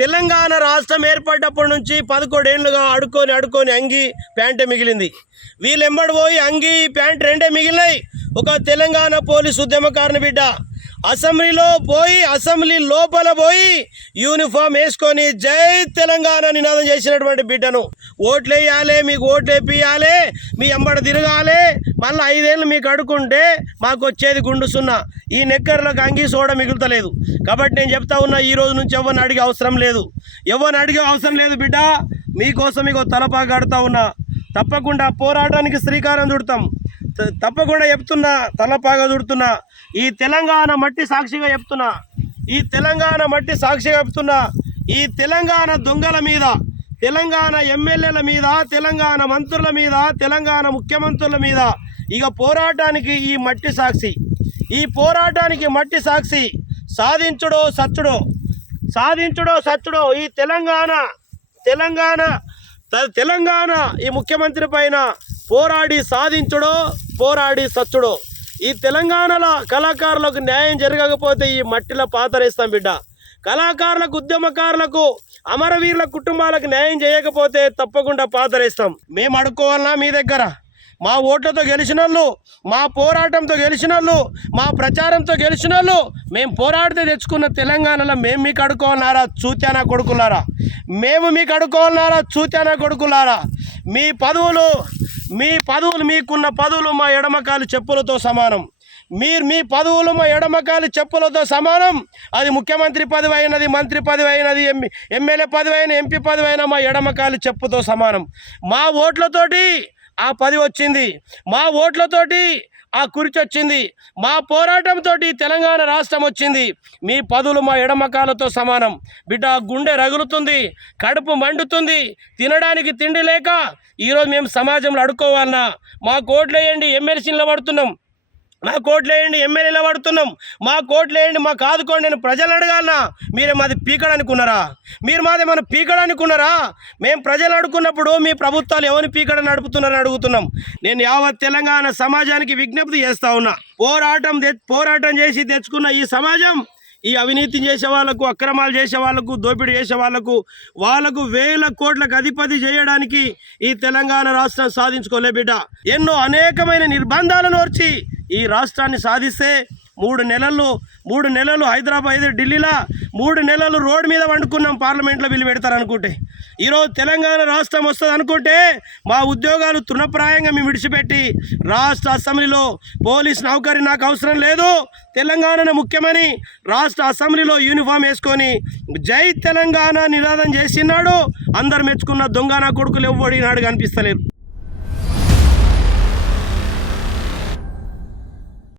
తెలంగాణ రాష్ట్రం ఏర్పడ్డప్పటి నుంచి 11 ఏళ్లుగా అడుకొని అంగి ప్యాంటే మిగిలింది. వీళ్ళెంబడి పోయి అంగి ప్యాంట్ రెండే మిగిలినాయి. ఒక తెలంగాణ పోలీసు ఉద్యమకారుని బిడ్డ అసెంబ్లీ లోపల పోయి యూనిఫామ్ వేసుకొని జై తెలంగాణ నినాదం చేసినటువంటి బిడ్డను ఓట్లు వేయాలి, మీకు ఓట్లు వేపియాలి, మీ ఎంబడ తిరగాలి, మళ్ళీ 5 ఏళ్ళు మీకు అడుకుంటే మాకు వచ్చేది గుండు సున్నా. ఈ నెక్కర్లకు అంగీ సోడ మిగులుతలేదు. కాబట్టి నేను చెప్తా ఉన్నా, ఈ రోజు నుంచి ఎవరిని అడిగే అవసరం లేదు బిడ్డ. మీకోసం మీకు తలపా కడతా ఉన్నా. తప్పకుండా పోరాటానికి శ్రీకారం చుడతాం. తప్పకుండా చెప్తున్నా, తలపాగా చుడుతున్నా. ఈ తెలంగాణ మట్టి సాక్షిగా చెప్తున్నా, ఈ తెలంగాణ దొంగల మీద, తెలంగాణ ఎమ్మెల్యేల మీద, తెలంగాణ మంత్రుల మీద, తెలంగాణ ముఖ్యమంత్రుల మీద ఇక పోరాటానికి ఈ మట్టి సాక్షి. సాధించుడో సచ్చుడో ఈ తెలంగాణ ఈ ముఖ్యమంత్రి పైన పోరాడి సచ్చుడో. ఈ తెలంగాణలో కళాకారులకు న్యాయం జరగకపోతే ఈ మట్టిలో పాతరేస్తాం బిడ్డ. కళాకారులకు, ఉద్యమకారులకు, అమరవీరుల కుటుంబాలకు న్యాయం చేయకపోతే తప్పకుండా పాతరేస్తాం. మేము అడుక్కోవాలన్నా మీ దగ్గర? మా ఓట్లతో గెలిచిన వాళ్ళు, మా పోరాటంతో గెలిచిన వాళ్ళు, మా ప్రచారంతో గెలిచిన వాళ్ళు, మేము పోరాడితే తెచ్చుకున్న తెలంగాణలో మేము మీకు అడుకోవాలన్నారా చూత్యానా కొడుకులారా? మీకున్న పదవులు మా ఎడమకాలు చెప్పులతో సమానం. మీ పదవులు మా ఎడమకాలు చెప్పులతో సమానం. అది ముఖ్యమంత్రి పదవి అయినది, మంత్రి పదవి అయినది, ఎమ్మెల్యే పదవి అయిన, ఎంపీ పదవి అయినా మా ఎడమకాలు చెప్పుతో సమానం. మా ఓట్లతోటి ఆ పది వచ్చింది, మా ఓట్లతోటి ఆ కుర్చీ వచ్చింది, మా పోరాటంతో తెలంగాణ రాష్ట్రం వచ్చింది. మీ పదులు మా ఎడమకాలతో సమానం బిడ్డ. గుండె రగులుతుంది, కడుపు మండుతుంది, తినడానికి తిండి లేక ఈరోజు మేము సమాజంలో అడుక్కోవాలన్నా మా కోట్లేయండి, ఎమ్మెల్సీలో పడుతున్నాం, మా కోట్లేయండి, ఎమ్మెల్యేలో పడుతున్నాం, మా కోట్లేయండి, మాకు ఆదుకోండి. నేను ప్రజలు అడగాలన్నా మీరే మాది పీకడానుకున్నారా? మేము ప్రజలు అడుగున్నప్పుడు మీ ప్రభుత్వాలు ఎవరిని పీకడని నడుపుతున్నారని అడుగుతున్నాం. నేను యావత్ తెలంగాణ సమాజానికి విజ్ఞప్తి చేస్తా ఉన్నా. పోరాటం చేసి తెచ్చుకున్న ఈ సమాజం ఈ అవినీతి చేసే వాళ్ళకు, అక్రమాలు చేసే వాళ్ళకు, దోపిడీ చేసే వాళ్ళకు 1000 కోట్లకు అధిపతి చేయడానికి ఈ తెలంగాణ రాష్ట్రం సాధించుకోలే బిడ్డ. ఎన్నో అనేకమైన నిర్బంధాలను వచ్చి ఈ రాష్ట్రాన్ని సాధిస్తే 3 నెలలు హైదరాబాద్, ఢిల్లీలో 3 నెలలు రోడ్డు మీద వండుకున్నాం. పార్లమెంట్లో బిల్లు పెడతారనుకుంటే, ఈరోజు తెలంగాణ రాష్ట్రం వస్తుంది అనుకుంటే మా ఉద్యోగాలు తృణప్రాయంగా మేము విడిచిపెట్టి రాష్ట్ర అసెంబ్లీలో పోలీస్ నౌకరీ నాకు అవసరం లేదు, తెలంగాణను ముఖ్యమని రాష్ట్ర అసెంబ్లీలో యూనిఫామ్ వేసుకొని జై తెలంగాణ నినాదం చేసినాడు. అందరు మెచ్చుకున్న దొంగ నా కొడుకులు ఎవ్వడినాడు కనిపిస్తలేరు.